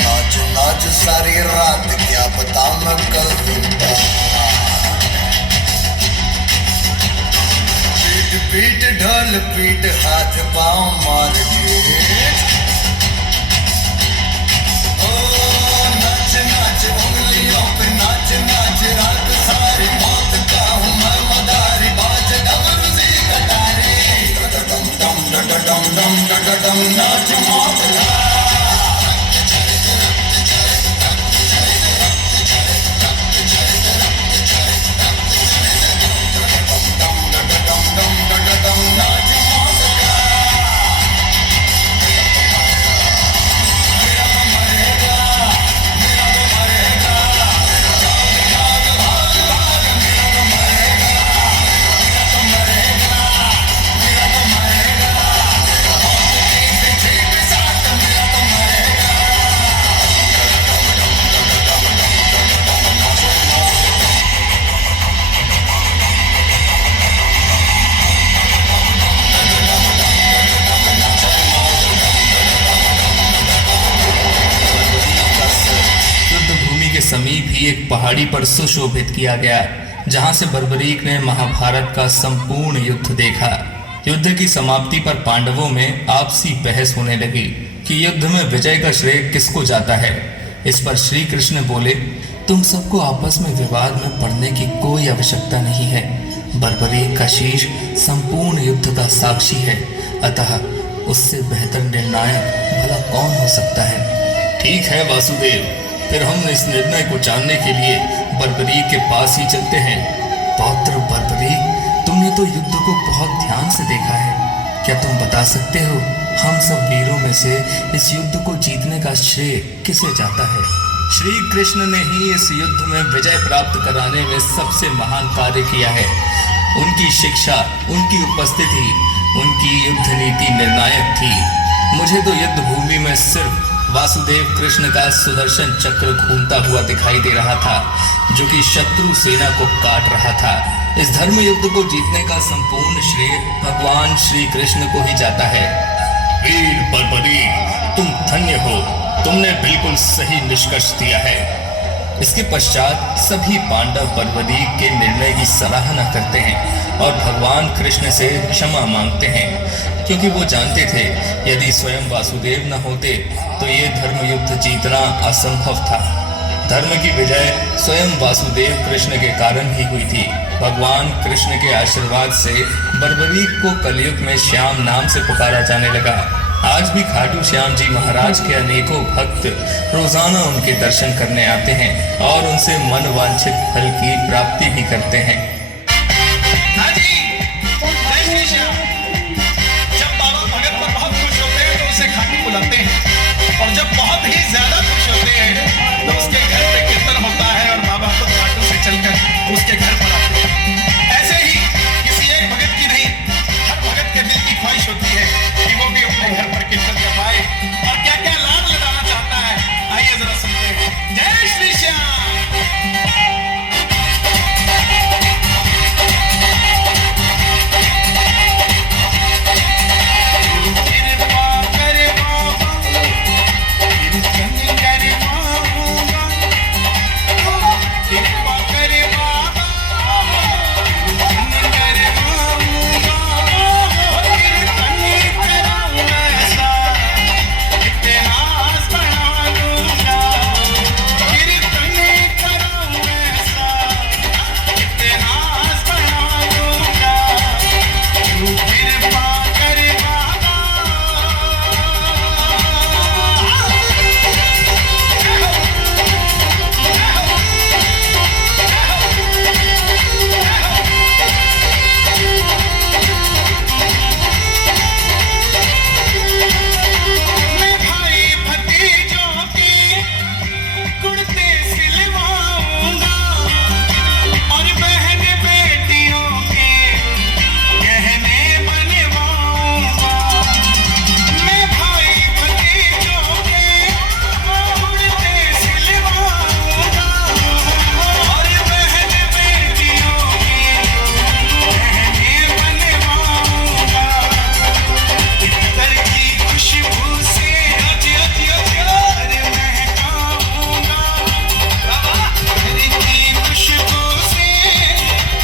नाच नाच सारी रात क्या पता मैं कल दूंगा। पीट पीट ढोल पीट हाथ पाँव मार के नाच नाच उंगलियों पे नाच नाच रात सारी मौत का हूँ मैं मदारी बाज डमरू सी कटारी डम डम डम डम डम डम नाच मौत का। समीप ही एक पहाड़ी पर सुशोभित किया गया, जहां से बर्बरीक ने महाभारत का संपूर्ण युद्ध देखा। युद्ध की समाप्ति पर पांडवों में आपसी बहस होने लगी कि युद्ध में विजय का श्रेय किसको जाता है। इस पर श्री कृष्ण बोले, तुम सबको आपस में विवाद में पड़ने की कोई आवश्यकता नहीं है। बर्बरीक का शीश संपूर्ण युद्ध का साक्षी है, अतः उससे बेहतर निर्णायक भला कौन हो सकता है। ठीक है वासुदेव, फिर हम इस निर्णय को जानने के लिए बर्बरीक के पास ही चलते हैं। पौत्र बर्बरीक, तुमने तो युद्ध को बहुत ध्यान से देखा है, क्या तुम बता सकते हो हम सब वीरों में से इस युद्ध को जीतने का श्रेय किसे जाता है। श्री कृष्ण ने ही इस युद्ध में विजय प्राप्त कराने में सबसे महान कार्य किया है। उनकी शिक्षा, उनकी उपस्थिति, उनकी युद्ध नीति निर्णायक थी। मुझे तो युद्ध भूमि में सिर्फ वासुदेव कृष्ण का सुदर्शन चक्र घूमता हुआ दिखाई दे रहा था, जो कि शत्रु सेना को काट रहा था। इस धर्म युद्ध को जीतने का संपूर्ण श्रेय भगवान श्री कृष्ण को ही जाता है। वीर बर्बरीक, तुम धन्य हो, तुमने बिल्कुल सही निष्कर्ष दिया है। इसके पश्चात सभी पांडव बर्बरीक के निर्णय की सराहना करते हैं और भगवान कृष्ण से क्षमा मांगते हैं, क्योंकि वो जानते थे यदि स्वयं वासुदेव न होते तो ये धर्म युद्ध जीतना असंभव था। धर्म की विजय स्वयं वासुदेव कृष्ण के कारण ही हुई थी। भगवान कृष्ण के आशीर्वाद से बर्बरीक को कलयुग में श्याम नाम से पुकारा जाने लगा। आज भी खाटू श्याम जी महाराज के अनेकों भक्त रोजाना उनके दर्शन करने आते हैं और उनसे मन वांछित फल की प्राप्ति भी करते हैं।